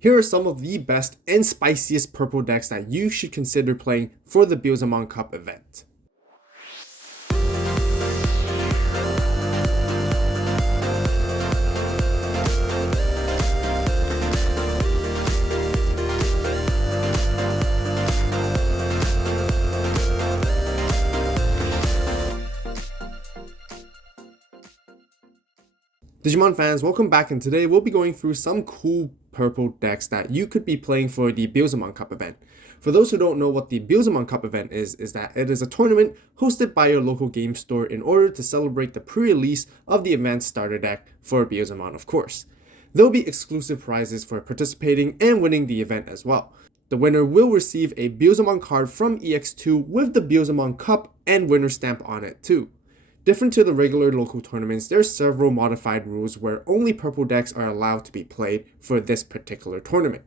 Here are some of the best and spiciest purple decks that you should consider playing for the Beelzemon Cup event. Digimon fans, welcome back, and today we'll be going through some cool purple decks that you could be playing for the Beelzemon Cup event. For those who don't know what the Beelzemon Cup event is that it is a tournament hosted by your local game store in order to celebrate the pre-release of the event's starter deck for Beelzemon, of course. There will be exclusive prizes for participating and winning the event as well. The winner will receive a Beelzemon card from EX2 with the Beelzemon Cup and winner stamp on it too. Different to the regular local tournaments, there are several modified rules where only purple decks are allowed to be played for this particular tournament.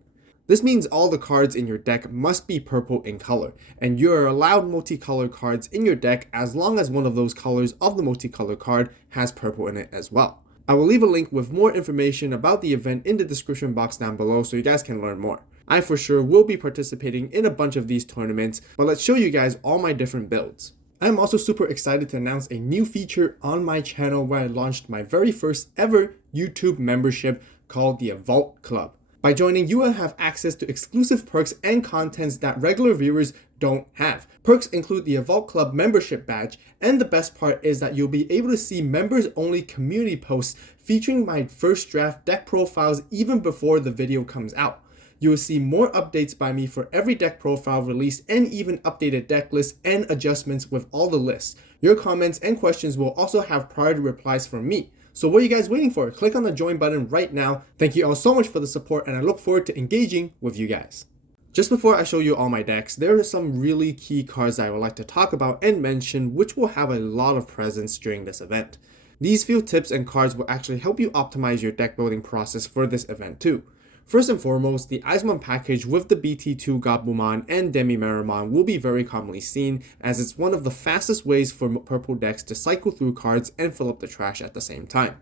This means all the cards in your deck must be purple in color, and you are allowed multicolor cards in your deck as long as one of those colors of the multicolor card has purple in it as well. I will leave a link with more information about the event in the description box down below so you guys can learn more. I for sure will be participating in a bunch of these tournaments, but let's show you guys all my different builds. I'm also super excited to announce a new feature on my channel where I launched my very first ever YouTube membership called the Avault Club. By joining, you will have access to exclusive perks and contents that regular viewers don't have. Perks include the Avault Club membership badge, and the best part is that you'll be able to see members only community posts featuring my first draft deck profiles even before the video comes out. You will see more updates by me for every deck profile release and even updated deck lists and adjustments with all the lists. Your comments and questions will also have priority replies from me. So what are you guys waiting for? Click on the join button right now. Thank you all so much for the support, and I look forward to engaging with you guys. Just before I show you all my decks, there are some really key cards that I would like to talk about and mention which will have a lot of presence during this event. These few tips and cards will actually help you optimize your deck building process for this event too. First and foremost, the Mirvamon Package with the BT2 Gabumon and Mervamon will be very commonly seen, as it's one of the fastest ways for purple decks to cycle through cards and fill up the trash at the same time.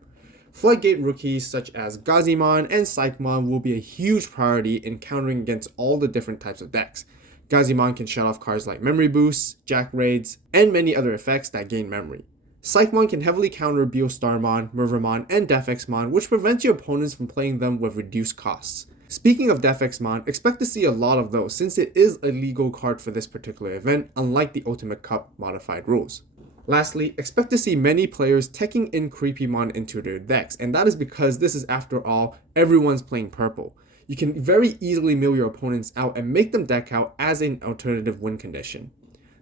Floodgate rookies such as Beelzemon and Psychemon will be a huge priority in countering against all the different types of decks. Beelzemon can shut off cards like Memory Boosts, Jack Raids, and many other effects that gain memory. Psychemon can heavily counter Beelstarmon, Mirvamon, and Defexmon, which prevents your opponents from playing them with reduced costs. Speaking of Defexmon, expect to see a lot of those since it is a legal card for this particular event, unlike the Ultimate Cup modified rules. Lastly, expect to see many players taking in Creepymon into their decks, and that is because this is, after all, everyone's playing purple. You can very easily mill your opponents out and make them deck out as an alternative win condition.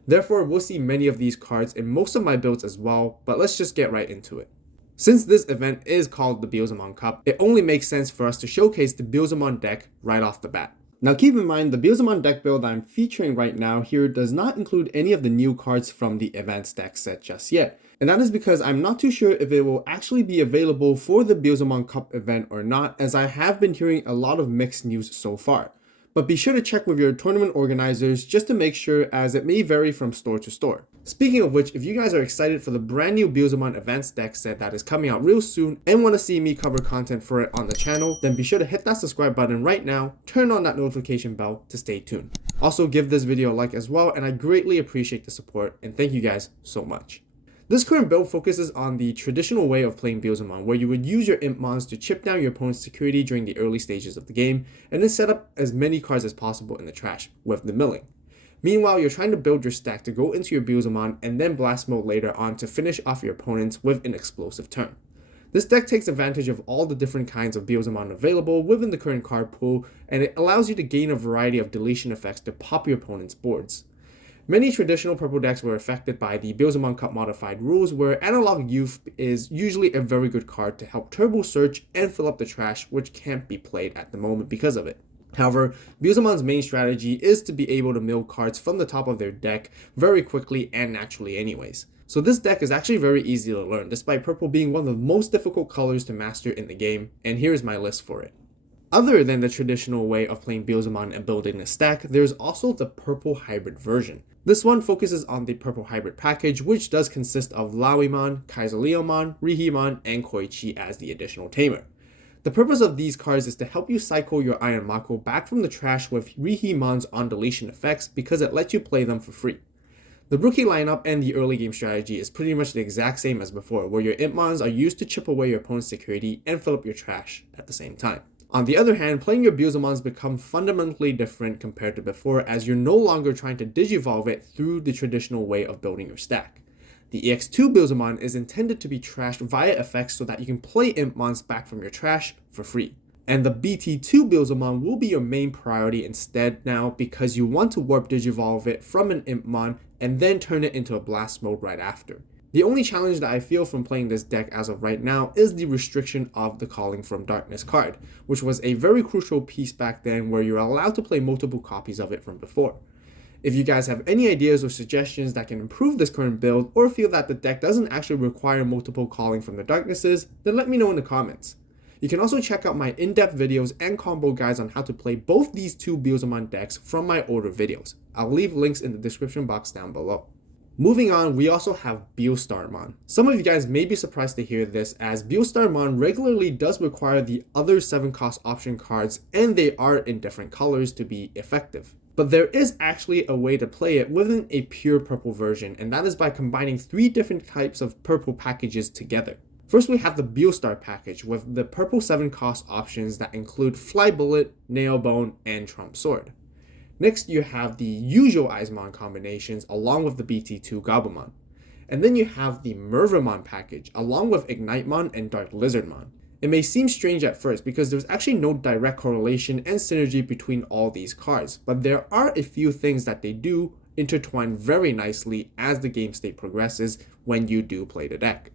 Therefore, we'll see many of these cards in most of my builds as well, but let's just get right into it. Since this event is called the Beelzemon Cup, it only makes sense for us to showcase the Beelzemon deck right off the bat. Now keep in mind, the Beelzemon deck build I'm featuring right now here does not include any of the new cards from the advanced deck set just yet. And that is because I'm not too sure if it will actually be available for the Beelzemon Cup event or not, as I have been hearing a lot of mixed news so far. But be sure to check with your tournament organizers just to make sure, as it may vary from store to store. Speaking of which, if you guys are excited for the brand new Beelzemon Advanced Deck set that is coming out real soon and want to see me cover content for it on the channel, then be sure to hit that subscribe button right now, turn on that notification bell to stay tuned. Also give this video a like as well, and I greatly appreciate the support, and thank you guys so much. This current build focuses on the traditional way of playing Beelzemon, where you would use your imp mons to chip down your opponent's security during the early stages of the game, and then set up as many cards as possible in the trash with the milling. Meanwhile, you're trying to build your stack to go into your Beelzemon and then blast mode later on to finish off your opponents with an explosive turn. This deck takes advantage of all the different kinds of Beelzemon available within the current card pool, and it allows you to gain a variety of deletion effects to pop your opponent's boards. Many traditional purple decks were affected by the Beelzemon Cup modified rules, where Analog Youth is usually a very good card to help turbo search and fill up the trash, which can't be played at the moment because of it. However, Beelzemon's main strategy is to be able to mill cards from the top of their deck very quickly and naturally anyways. So this deck is actually very easy to learn, despite purple being one of the most difficult colors to master in the game, and here's my list for it. Other than the traditional way of playing Beelzemon and building a stack, there's also the purple hybrid version. This one focuses on the purple hybrid package, which does consist of Lawimon, Kaiserleomon, Rihimon, and Koichi as the additional tamer. The purpose of these cards is to help you cycle your Iron Mako back from the trash with Rihimon's on deletion effects because it lets you play them for free. The rookie lineup and the early game strategy is pretty much the exact same as before, where your Impmons are used to chip away your opponent's security and fill up your trash at the same time. On the other hand, playing your Beelzemons become fundamentally different compared to before, as you're no longer trying to digivolve it through the traditional way of building your stack. The EX2 Beelzemon is intended to be trashed via effects so that you can play Impmons back from your trash for free. And the BT2 Beelzemon will be your main priority instead now because you want to warp digivolve it from an Impmon and then turn it into a blast mode right after. The only challenge that I feel from playing this deck as of right now is the restriction of the Calling from Darkness card, which was a very crucial piece back then where you're allowed to play multiple copies of it from before. If you guys have any ideas or suggestions that can improve this current build, or feel that the deck doesn't actually require multiple Calling from the Darknesses, then let me know in the comments. You can also check out my in-depth videos and combo guides on how to play both these two Beelzemon decks from my older videos. I'll leave links in the description box down below. Moving on, we also have Beelstarmon. Some of you guys may be surprised to hear this, as Beelstarmon regularly does require the other 7-cost option cards, and they are in different colors to be effective. But there is actually a way to play it within a pure purple version, and that is by combining 3 different types of purple packages together. First, we have the Beelstar package with the purple 7-cost options that include Fly Bullet, Nail Bone, and Trump Sword. Next, you have the usual Izmon combinations along with the BT2 Gobblemon. And then you have the Mervamon package along with Ignitemon and Dark Lizardmon. It may seem strange at first because there's actually no direct correlation and synergy between all these cards, but there are a few things that they do intertwine very nicely as the game state progresses when you do play the deck.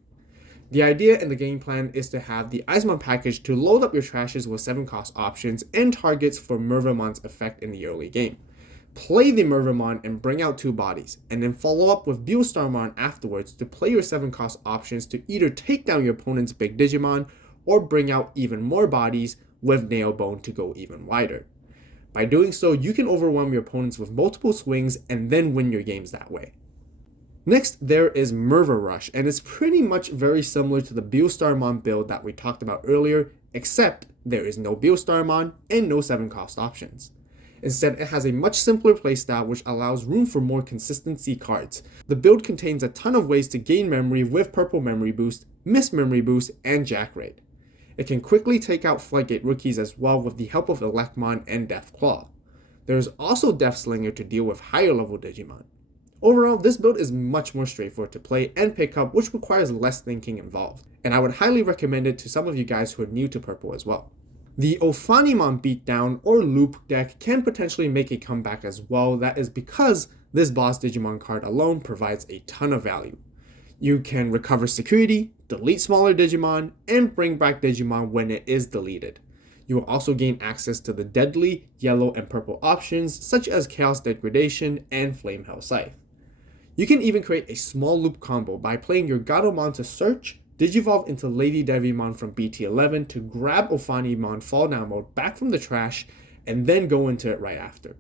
The idea in the game plan is to have the Izmon package to load up your trashes with 7-cost options and targets for Mervamon's effect in the early game. Play the Mirvamon and bring out 2 bodies, and then follow up with Beelstarmon afterwards to play your 7-cost options to either take down your opponent's big Digimon or bring out even more bodies with Nailbone to go even wider. By doing so, you can overwhelm your opponents with multiple swings and then win your games that way. Next, there is Merva Rush, and it's pretty much very similar to the Beelstarmon build that we talked about earlier, except there is no Beelstarmon and no 7-cost options. Instead, it has a much simpler playstyle which allows room for more consistency cards. The build contains a ton of ways to gain memory with Purple Memory Boost, Miss Memory Boost, and Jack Raid. It can quickly take out Floodgate rookies as well with the help of Elecmon and Deathclaw. There is also Death Slinger to deal with higher level Digimon. Overall, this build is much more straightforward to play and pick up, which requires less thinking involved, and I would highly recommend it to some of you guys who are new to purple as well. The Ofanimon Beatdown or Loop deck can potentially make a comeback as well. That is because this boss Digimon card alone provides a ton of value. You can recover security, delete smaller Digimon, and bring back Digimon when it is deleted. You will also gain access to the deadly, yellow, and purple options such as Chaos Degradation and Flame Hell Scythe. You can even create a small loop combo by playing your Gatomon to search, Digivolve into Lady Devimon from BT11 to grab Ophanimon Fall Down Mode back from the trash, and then go into it right after.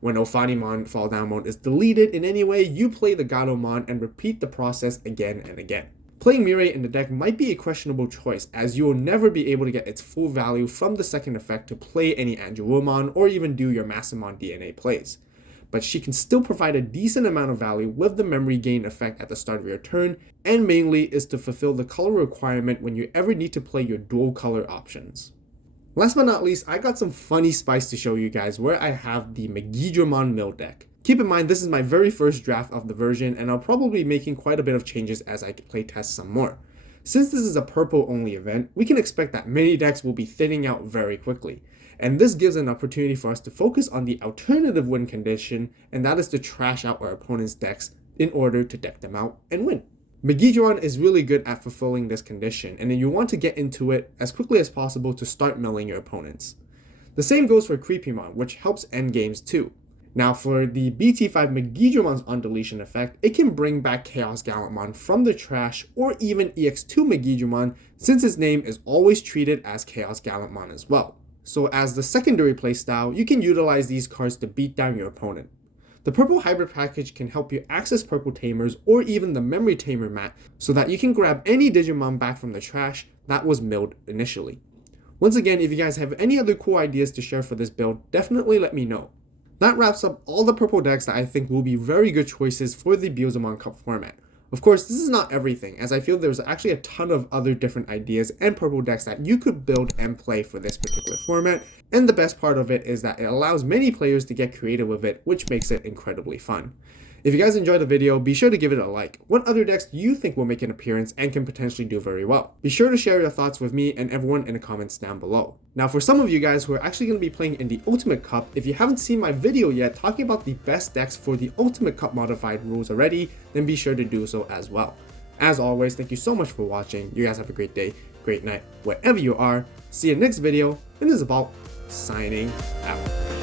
When Ophanimon Fall Down Mode is deleted in any way, you play the Gatomon and repeat the process again and again. Playing Mirai in the deck might be a questionable choice, as you will never be able to get its full value from the second effect to play any Angelomon or even do your Massamon DNA plays. But she can still provide a decent amount of value with the memory gain effect at the start of your turn, and mainly is to fulfill the color requirement when you ever need to play your dual color options. Last but not least, I got some funny spice to show you guys where I have the Megidramon Mill deck. Keep in mind this is my very first draft of the version, and I'll probably be making quite a bit of changes as I playtest some more. Since this is a purple only event, we can expect that many decks will be thinning out very quickly. And this gives an opportunity for us to focus on the alternative win condition, and that is to trash out our opponent's decks in order to deck them out and win. Megidramon is really good at fulfilling this condition, and then you want to get into it as quickly as possible to start milling your opponents. The same goes for Creepymon, which helps end games too. Now for the BT5 Megidramon's on deletion effect, it can bring back Chaos Gallantmon from the trash or even EX2 Megidramon, since its name is always treated as Chaos Gallantmon as well. So as the secondary playstyle, you can utilize these cards to beat down your opponent. The Purple Hybrid Package can help you access Purple Tamers or even the Memory Tamer mat so that you can grab any Digimon back from the trash that was milled initially. Once again, if you guys have any other cool ideas to share for this build, definitely let me know. That wraps up all the purple decks that I think will be very good choices for the Beelzemon Cup format. Of course, this is not everything, as I feel there's actually a ton of other different ideas and purple decks that you could build and play for this particular format, and the best part of it is that it allows many players to get creative with it, which makes it incredibly fun. If you guys enjoyed the video, be sure to give it a like. What other decks do you think will make an appearance and can potentially do very well? Be sure to share your thoughts with me and everyone in the comments down below. Now, for some of you guys who are actually going to be playing in the Ultimate Cup, if you haven't seen my video yet talking about the best decks for the Ultimate Cup modified rules already, then be sure to do so as well. As always, thank you so much for watching. You guys have a great day, great night, wherever you are. See you next video, and this is Avault, signing out.